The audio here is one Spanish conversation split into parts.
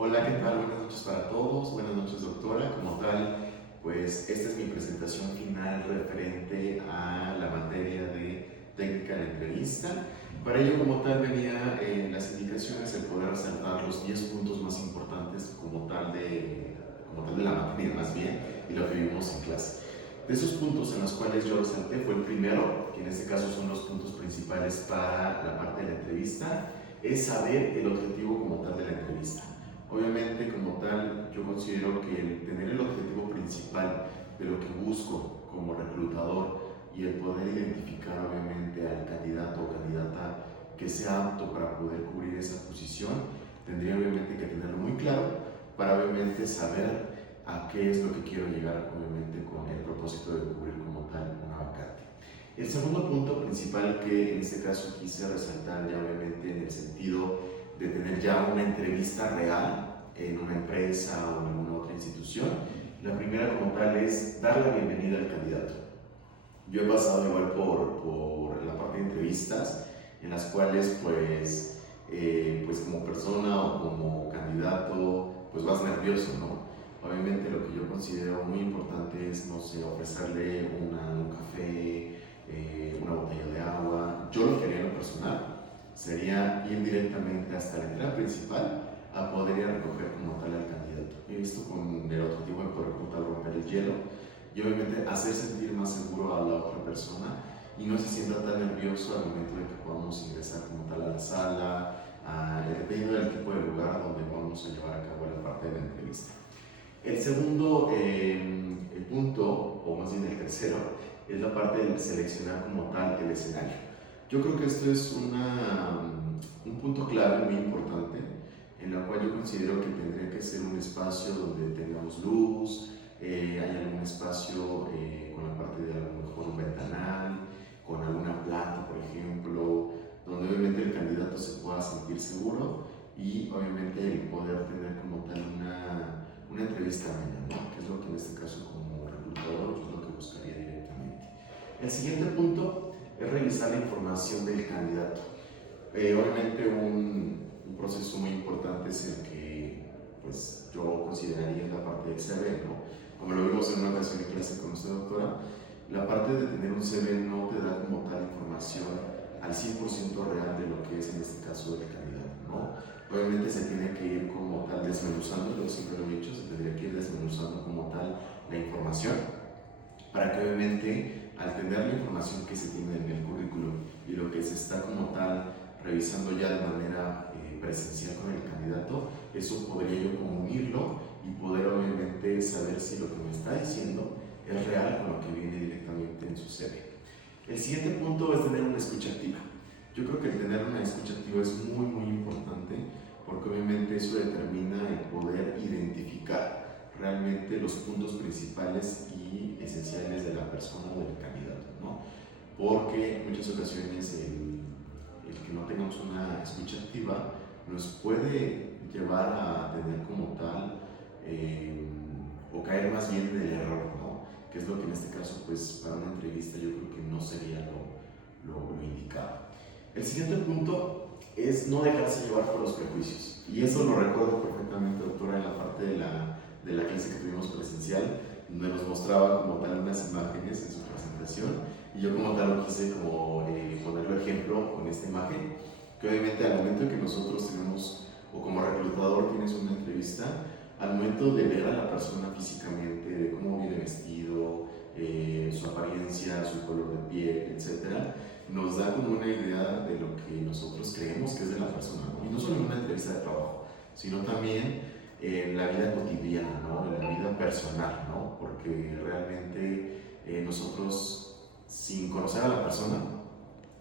Hola, ¿qué tal? Buenas noches para todos. Buenas noches, doctora. Como tal, pues esta es mi presentación final referente a la materia de técnica de entrevista. Para ello, como tal, venía en las indicaciones el poder resaltar los 10 puntos más importantes como tal de la materia, más bien, y lo que vimos en clase. De esos puntos en los cuales yo resalté fue el primero, que en este caso son los puntos principales para la parte de la entrevista, es saber el objetivo como tal de la entrevista. Obviamente, como tal, yo considero que el tener el objetivo principal de lo que busco como reclutador y el poder identificar obviamente al candidato o candidata que sea apto para poder cubrir esa posición, tendría obviamente que tenerlo muy claro para obviamente saber a qué es lo que quiero llegar obviamente con el propósito de cubrir como tal una vacante. El segundo punto principal que en este caso quise resaltar ya obviamente en el sentido de tener ya una entrevista real en una empresa o en alguna otra institución. La primera como tal es dar la bienvenida al candidato. Yo he pasado igual por la parte de entrevistas en las cuales pues como persona o como candidato pues vas nervioso, ¿no? Obviamente lo que yo considero muy importante es, no sé, ofrecerle un café, una botella de agua. Yo lo que haría en lo personal sería ir directamente hasta la entrada principal a poder ir a recoger como tal al candidato. Esto con el objetivo de poder como tal romper el hielo y obviamente hacer sentir más seguro a la otra persona y no se sienta tan nervioso al momento de que podamos ingresar como tal a la sala, dependiendo del tipo de lugar donde vamos a llevar a cabo la parte de la entrevista. El segundo el punto, o más bien el tercero, es la parte de seleccionar como tal el escenario. Yo creo que esto es un punto clave muy importante, en la cual yo considero que tendría que ser un espacio donde tengamos luz, hay algún espacio con la parte de a lo mejor un ventanal, con alguna planta, por ejemplo, donde obviamente el candidato se pueda sentir seguro y obviamente el poder tener como tal una entrevista amena, ¿no? Que es lo que en este caso como reclutador es lo que buscaría directamente. El siguiente punto es revisar la información del candidato. Obviamente un proceso muy importante es el que pues, yo consideraría la parte del CV, ¿no? Como lo vimos en una ocasión en clase con usted, doctora, la parte de tener un CV no te da como tal información al 100% real de lo que es en este caso el candidato, ¿no? Obviamente se tiene que ir como tal desmenuzando, yo siempre lo he dicho, se tendría que ir desmenuzando como tal la información para que obviamente al tener la información que se tiene en el currículum y lo que se está como tal revisando ya de manera presencial con el candidato, eso podría yo como unirlo y poder obviamente saber si lo que me está diciendo es real con lo que viene directamente en su CV. El siguiente punto es tener una escucha activa. Yo creo que el tener una escucha activa es muy muy importante porque obviamente eso determina el poder identificar realmente los puntos principales y esenciales de la persona o del candidato, ¿no? Porque en muchas ocasiones el que no tengamos una escucha activa nos puede llevar a tener como tal o caer más bien en el error, ¿no? Que es lo que en este caso pues para una entrevista yo creo que no sería lo indicado. El siguiente punto es no dejarse llevar por los prejuicios. Y eso lo recuerdo perfectamente, doctora, en la parte de la clase que tuvimos presencial, donde nos mostraba como tal unas imágenes en su presentación. Y yo como tal lo quise como ponerlo ejemplo con esta imagen, que obviamente al momento en que nosotros tenemos, o como reclutador tienes una entrevista, al momento de ver a la persona físicamente, de cómo viene vestido, su apariencia, su color de piel, etcétera, nos da como una idea de lo que nosotros creemos que es de la persona, ¿no? Y no solo en una entrevista de trabajo, sino también en la vida cotidiana, ¿no? En la vida personal, ¿no? Porque realmente nosotros, sin conocer a la persona,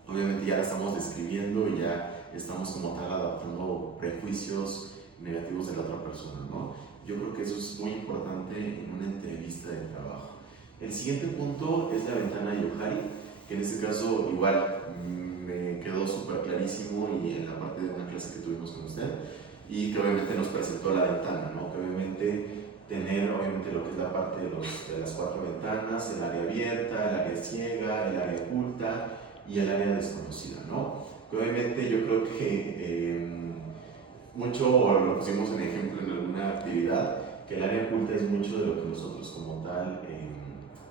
obviamente ya la estamos describiendo y ya estamos como tal adaptando prejuicios negativos de la otra persona, ¿no? Yo creo que eso es muy importante en una entrevista de trabajo. El siguiente punto es la ventana de Johari, que en este caso igual me quedó súper clarísimo y en la parte de una clase que tuvimos con usted y que obviamente nos presentó la ventana, ¿no? Que obviamente tener obviamente lo que es la parte de las cuatro ventanas, el área abierta, el área ciega, el área oculta y el área desconocida, ¿no? Que obviamente yo creo que mucho, o lo pusimos en ejemplo en alguna actividad, que el área oculta es mucho de lo que nosotros como tal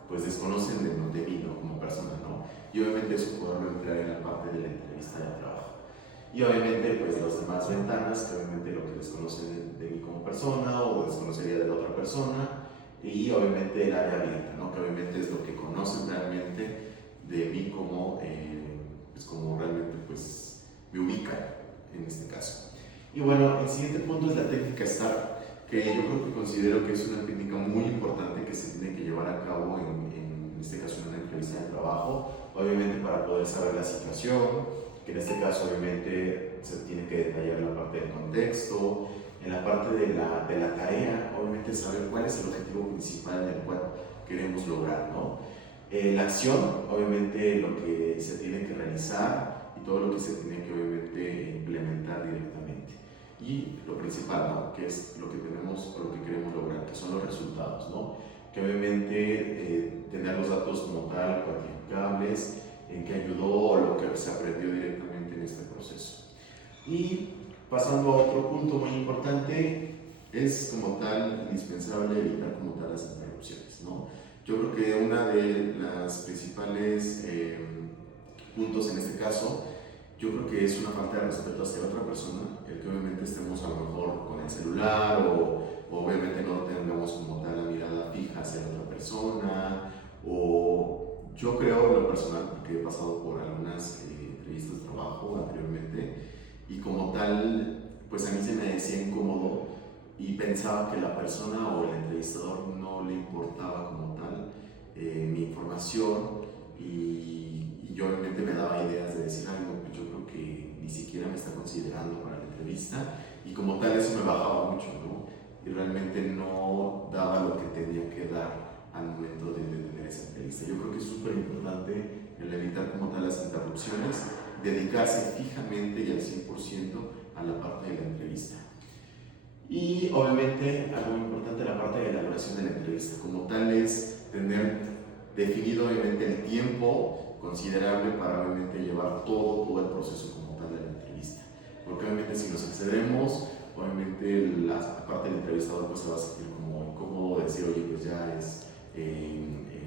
pues desconocen de mí, ¿no? Como persona, ¿no? Y obviamente eso poderlo emplear en la parte de la entrevista de trabajo. Y obviamente pues las demás ventanas, que obviamente lo que desconocen de mí como persona o desconocería de la otra persona, y obviamente el área abierta, ¿no? Que obviamente es lo que conocen realmente de mí como, pues como realmente pues me ubica en este caso. Y bueno, el siguiente punto es la técnica STAR, que yo creo que considero que es una técnica muy importante que se tiene que llevar a cabo en este caso en una entrevista de trabajo, obviamente para poder saber la situación, que en este caso obviamente se tiene que detallar la parte del contexto, en la parte de la tarea, obviamente saber cuál es el objetivo principal en el cual queremos lograr, ¿no? La acción, obviamente lo que se tiene que realizar y todo lo que se tiene que obviamente implementar directamente. Y lo principal, ¿no? Que es lo que tenemos o lo que queremos lograr, que son los resultados, ¿no? Que obviamente tener los datos como tal, cuantificables, en qué ayudó o lo que se aprendió directamente en este proceso. Y pasando a otro punto muy importante, es como tal indispensable evitar como tal las interrupciones, ¿no? Yo creo que una de las principales puntos en este caso, yo creo que es una falta de respeto hacia otra persona, el que obviamente estemos a lo mejor con el celular o obviamente no tengamos como tal la mirada fija hacia la otra persona, o yo creo en lo personal, porque he pasado por algunas entrevistas de trabajo anteriormente, y como tal, pues a mí se me decía incómodo y pensaba que la persona o el entrevistador no le importaba como tal mi información y yo obviamente me daba ideas de decir, ay, no, pues yo creo que ni siquiera me está considerando para la entrevista y como tal eso me bajaba mucho, ¿no? Y realmente no daba lo que tenía que dar al momento de tener esa entrevista. Yo creo que es súper importante el evitar como tal las interrupciones, dedicarse fijamente y al 100% a la parte de la entrevista. Y obviamente algo importante la parte de la duración de la entrevista, como tal es tener definido obviamente el tiempo considerable para obviamente llevar todo el proceso como tal de la entrevista. Porque obviamente si nos excedemos, obviamente la parte del entrevistador pues se va a sentir como incómodo decir, oye, pues ya es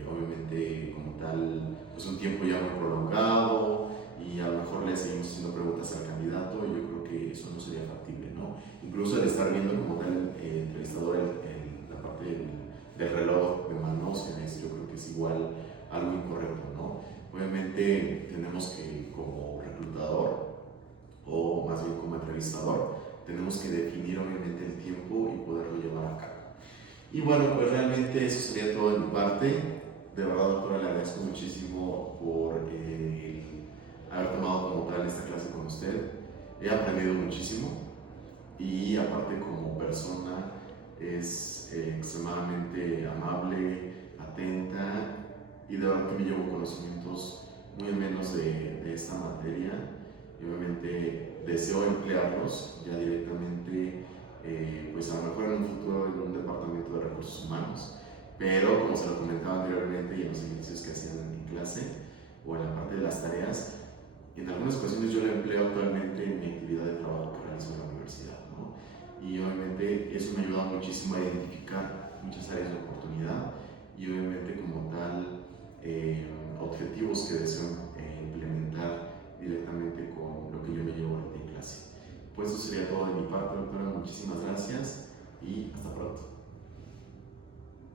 obviamente como tal pues un tiempo ya muy prolongado y a lo mejor le seguimos haciendo preguntas al candidato y yo creo que eso no sería factible, ¿no? Incluso el estar viendo como tal el entrevistador la parte del reloj de manos, yo creo que es igual algo incorrecto, ¿no? Obviamente tenemos que como reclutador o más bien como entrevistador, tenemos que definir obviamente el tiempo y poderlo llevar a cabo. Y bueno, pues realmente eso sería todo de mi parte. De verdad, doctora, le agradezco muchísimo por haber tomado como tal esta clase con usted. He aprendido muchísimo y aparte como persona es extremadamente amable, atenta y de verdad que me llevo conocimientos muy al menos de esta materia y obviamente deseo emplearlos ya directamente pues a lo mejor en un futuro en un departamento de recursos humanos, pero como se lo comentaba anteriormente y en los ejercicios que hacían en clase o en la parte de las tareas, en algunas ocasiones yo lo empleo actualmente en mi actividad de trabajo que realizo en la universidad, ¿no? Y obviamente eso me ayuda muchísimo a identificar muchas áreas de oportunidad y obviamente como tal objetivos que deseo implementar directamente con lo que yo me llevo ahorita en clase. Pues eso sería todo de mi parte, doctora. Muchísimas gracias